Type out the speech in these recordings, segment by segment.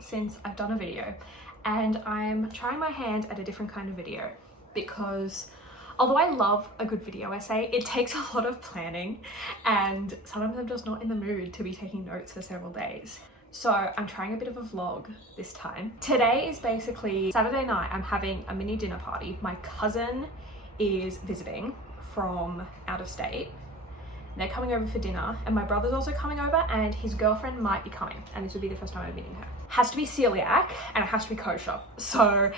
since I've done a video, and I'm trying my hand at a different kind of video because although I love a good video essay, it takes a lot of planning and sometimes I'm just not in the mood to be taking notes for several days. So I'm trying a bit of a vlog this time. Today is basically Saturday night. I'm having a mini dinner party. My cousin is visiting from out of state. They're coming over for dinner, and my brother's also coming over, and his girlfriend might be coming, and this would be the first time I'm meeting her. Has to be celiac and it has to be kosher. So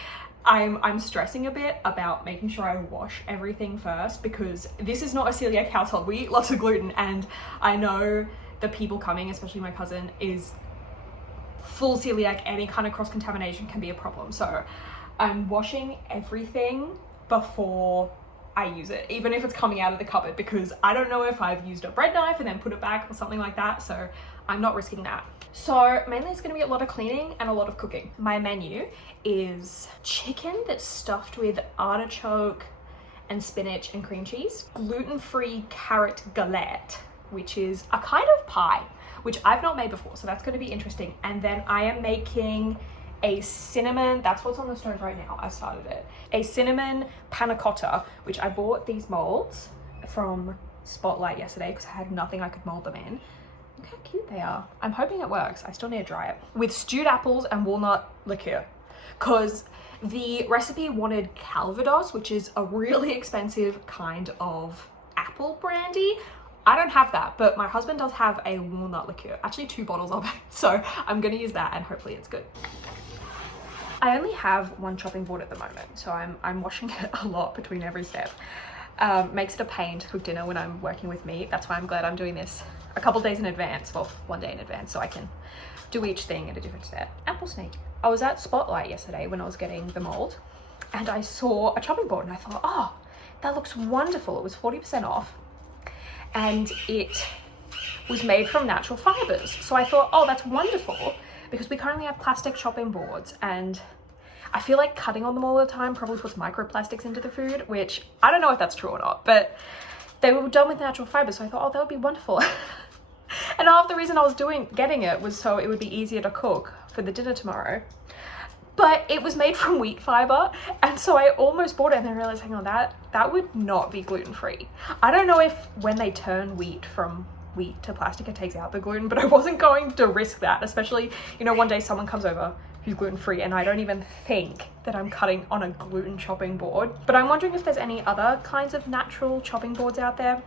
I'm stressing a bit about making sure I wash everything first, because this is not a celiac household. We eat lots of gluten, and I know the people coming, especially my cousin, is full celiac. Any kind of cross-contamination can be a problem. So I'm washing everything before I use it, even if it's coming out of the cupboard, because I don't know if I've used a bread knife and then put it back or something like that. So I'm not risking that. So mainly it's going to be a lot of cleaning and a lot of cooking. My menu is chicken that's stuffed with artichoke and spinach and cream cheese, gluten-free carrot galette, which is a kind of pie, which I've not made before, so that's going to be interesting. And then I am making a cinnamon, that's what's on the stove right now, I started it, a cinnamon panna cotta, which I bought these molds from Spotlight yesterday because I had nothing I could mold them in. Look how cute they are. I'm hoping it works. I still need to dry it. With stewed apples and walnut liqueur, because the recipe wanted Calvados, which is a really expensive kind of apple brandy. I don't have that, but my husband does have a walnut liqueur, actually 2 bottles of it. So I'm gonna use that and hopefully it's good. I only have one chopping board at the moment, so I'm washing it a lot between every step. Makes it a pain to cook dinner when I'm working with meat. That's why I'm glad I'm doing this a couple days in advance, well, 1 day in advance, so I can do each thing at a different step. Apple snake. I was at Spotlight yesterday when I was getting the mold, and I saw a chopping board and I thought, oh, that looks wonderful. It was 40% off and it was made from natural fibers. So I thought, oh, that's wonderful, because we currently have plastic chopping boards and I feel like cutting on them all the time probably puts microplastics into the food, which I don't know if that's true or not, but they were done with natural fibers. So I thought, oh, that would be wonderful. And half the reason I was getting it was so it would be easier to cook for the dinner tomorrow. But it was made from wheat fiber, and so I almost bought it and then realized, hang on, that would not be gluten-free. I don't know if when they turn wheat from wheat to plastic it takes out the gluten, but I wasn't going to risk that, especially, you know, one day someone comes over who's gluten-free and I don't even think that I'm cutting on a gluten chopping board. But I'm wondering if there's any other kinds of natural chopping boards out there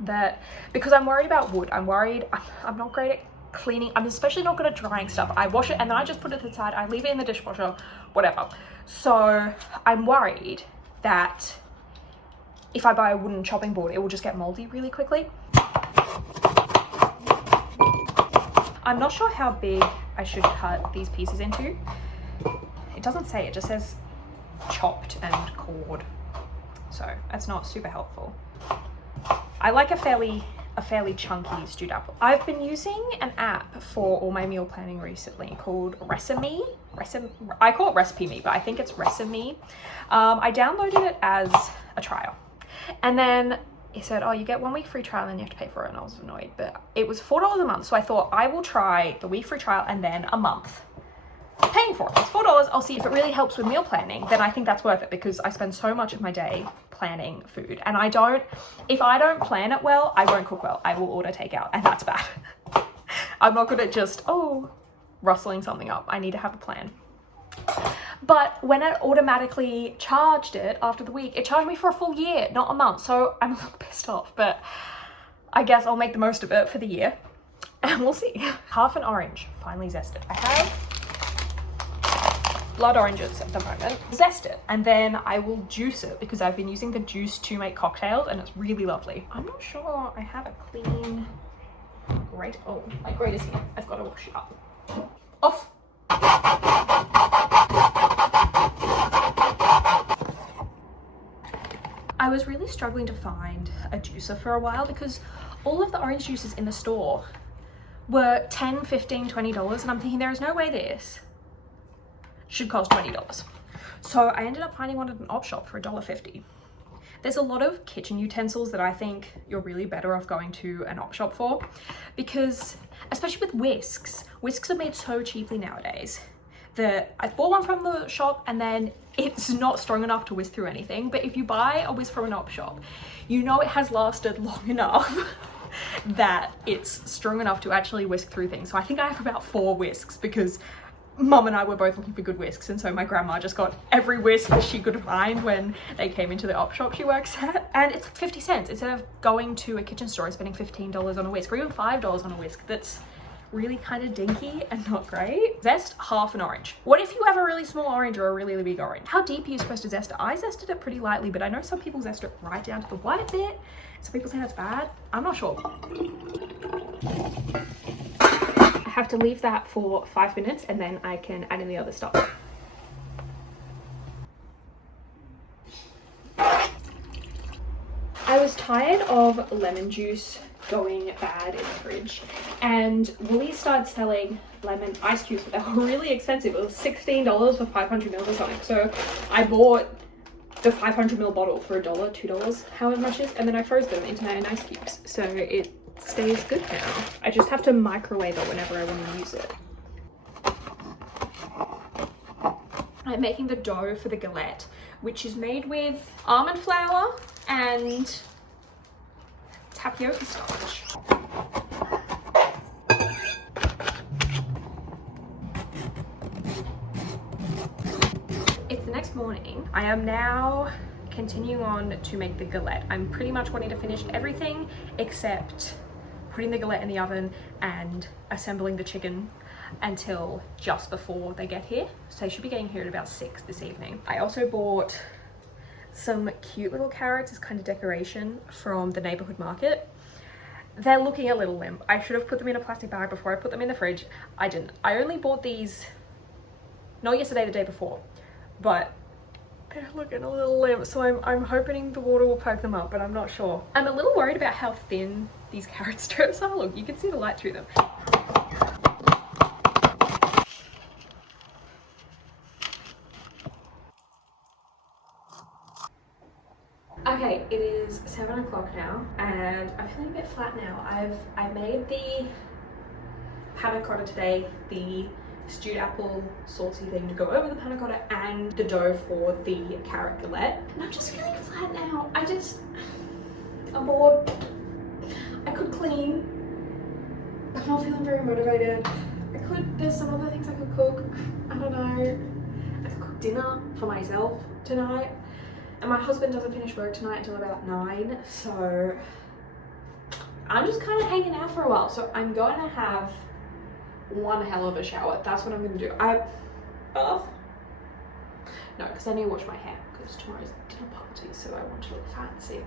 that, because I'm worried about wood. I'm worried, I'm not great at cleaning. I'm especially not good at drying stuff. I wash it and then I just put it to the side. I leave it in the dishwasher, whatever. So I'm worried that if I buy a wooden chopping board, it will just get moldy really quickly. I'm not sure how big I should cut these pieces into. It doesn't say, it just says chopped and cored. So that's not super helpful. I like a fairly chunky stewed apple. I've been using an app for all my meal planning recently called Reseme. I call it Recipe Me, but I think it's Reseme. I downloaded it as a trial, and then it said, oh, you get 1 week free trial and then you have to pay for it, and I was annoyed, but it was $4 a month. So I thought I will try the week free trial and then a month paying for it. It's $4. I'll see if it really helps with meal planning. Then I think that's worth it, because I spend so much of my day planning food, and if I don't plan it well, I won't cook well. I will order takeout, and that's bad. I'm not good at just, rustling something up. I need to have a plan. But when it automatically charged it after the week, it charged me for a full year, not a month. So I'm a little pissed off, but I guess I'll make the most of it for the year and we'll see. Half an orange, finally zested. I have blood oranges at the moment. Zest it, and then I will juice it, because I've been using the juice to make cocktails and it's really lovely. I'm not sure I have a clean grate. Oh, my grate is here. I've got to wash it up. Off. I was really struggling to find a juicer for a while, because all of the orange juices in the store were $10, $15, $20, and I'm thinking there is no way this should cost $20. So I ended up finding one at an op shop for $1.50. There's a lot of kitchen utensils that I think you're really better off going to an op shop for, because especially with whisks are made so cheaply nowadays that I bought one from the shop and then it's not strong enough to whisk through anything. But if you buy a whisk from an op shop, you know it has lasted long enough that it's strong enough to actually whisk through things. So I think I have about 4 whisks because Mum and I were both looking for good whisks, and so my grandma just got every whisk that she could find when they came into the op shop she works at. And it's 50 cents instead of going to a kitchen store and spending $15 on a whisk, or even $5 on a whisk that's really kind of dinky and not great. Zest half an orange. What if you have a really small orange or a really big orange? How deep are you supposed to zest it? I zested it pretty lightly, but I know some people zest it right down to the white bit. Some people say that's bad. I'm not sure. I have to leave that for 5 minutes and then I can add in the other stuff. I was tired of lemon juice going bad in the fridge, and Woolies started selling lemon ice cubes, but they were really expensive. It was $16 for 500 ml or something. So I bought the 500 ml bottle for $1, $2, however much it is, and then I froze them into 9 ice cubes. So it stays good now. I just have to microwave it whenever I want to use it. I'm making the dough for the galette, which is made with almond flour and tapioca starch. It's the next morning. I am now continuing on to make the galette. I'm pretty much wanting to finish everything except putting the galette in the oven and assembling the chicken until just before they get here. So they should be getting here at about 6 this evening. I also bought some cute little carrots as kind of decoration from the neighborhood market. They're looking a little limp. I should have put them in a plastic bag before I put them in the fridge. I didn't. I only bought these not yesterday, the day before, but they're looking a little limp, so I'm hoping the water will poke them up, but I'm not sure. I'm a little worried about how thin these carrot strips are. Look, you can see the light through them. Okay, it is 7 o'clock now and I'm feeling a bit flat now. I made the Panna Cotta today, the stewed apple saucy thing to go over the Panna Cotta, and the dough for the carrot galette. And I'm just feeling flat now. I'm bored. I could clean. I'm not feeling very motivated. There's some other things I could cook. I don't know. I could cook dinner for myself tonight. And my husband doesn't finish work tonight until about 9, so I'm just kind of hanging out for a while. So I'm going to have one hell of a shower. That's what I'm going to do. No, because I need to wash my hair because tomorrow's dinner party, so I want to look fancy.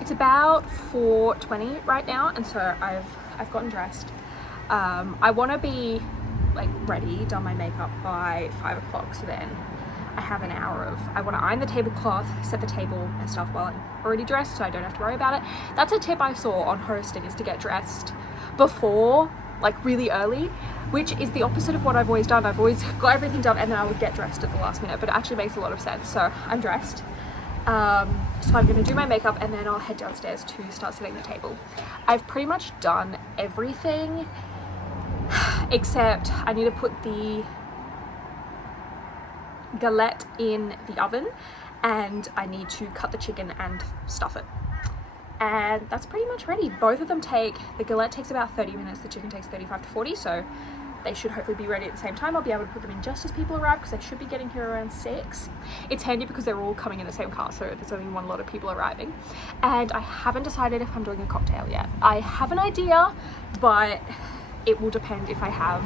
It's about 4:20 right now, and so I've gotten dressed. I want to be like ready, done my makeup by 5 o'clock, so then I have an hour of, I want to iron the tablecloth, set the table and stuff while I'm already dressed, so I don't have to worry about it. That's a tip I saw on Hosted, is to get dressed before, like really early, which is the opposite of what I've always done. I've always got everything done and then I would get dressed at the last minute, but it actually makes a lot of sense. So I'm dressed. So I'm going to do my makeup and then I'll head downstairs to start setting the table. I've pretty much done everything except I need to put the galette in the oven and I need to cut the chicken and stuff it. And that's pretty much ready. Both of them the galette takes about 30 minutes, the chicken takes 35 to 40, so they should hopefully be ready at the same time. I'll be able to put them in just as people arrive because they should be getting here around 6. It's handy because they're all coming in the same car, so there's only one lot of people arriving. And I haven't decided if I'm doing a cocktail yet. I have an idea, but it will depend if I have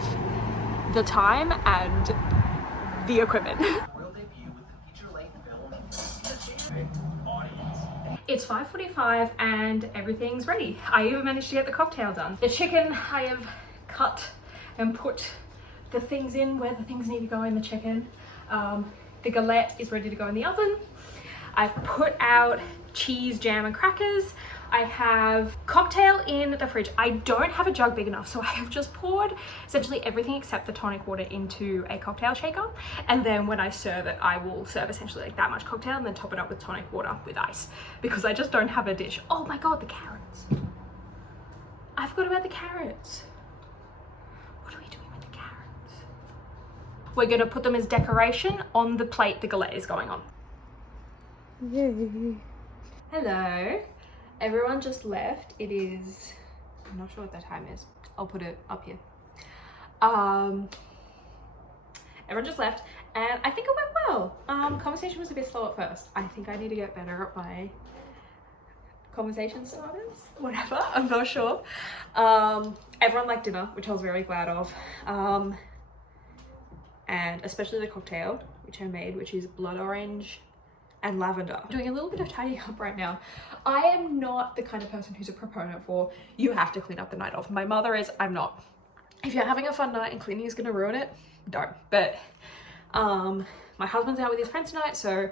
the time and the equipment. It's 5:45 and everyth's ready. I even managed to get the cocktail done. The chicken I have cut and put the things in where the things need to go in the chicken. The galette is ready to go in the oven. I've put out cheese, jam and crackers. I have cocktail in the fridge. I don't have a jug big enough, so I have just poured essentially everything except the tonic water into a cocktail shaker, and then when I serve it, I will serve essentially like that much cocktail and then top it up with tonic water with ice, because I just don't have a dish. Oh my god, the carrots. I forgot about the carrots. What are we doing with the carrots? We're gonna put them as decoration on the plate the galette is going on. Yay. Hello. Everyone just left. It is, I'm not sure what that time is. I'll put it up here. Everyone just left and I think it went well. Conversation was a bit slow at first. I think I need to get better at my conversation starters, whatever, I'm not sure. Everyone liked dinner, which I was very glad of. And especially the cocktail, which I made, which is blood orange and lavender. I'm doing a little bit of tidying up right now. I am not the kind of person who's a proponent for you have to clean up the night of. My mother is, I'm not. If you're having a fun night and cleaning is gonna ruin it, don't. But my husband's out with his friends tonight, so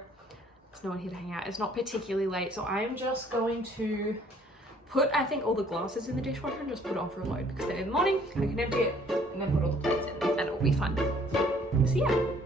there's no one here to hang out. It's not particularly late, so I'm just going to put, I think, all the glasses in the dishwasher and just put it on for a load, because then in the morning I can empty it and then put all the plates in and it'll be fun. So yeah.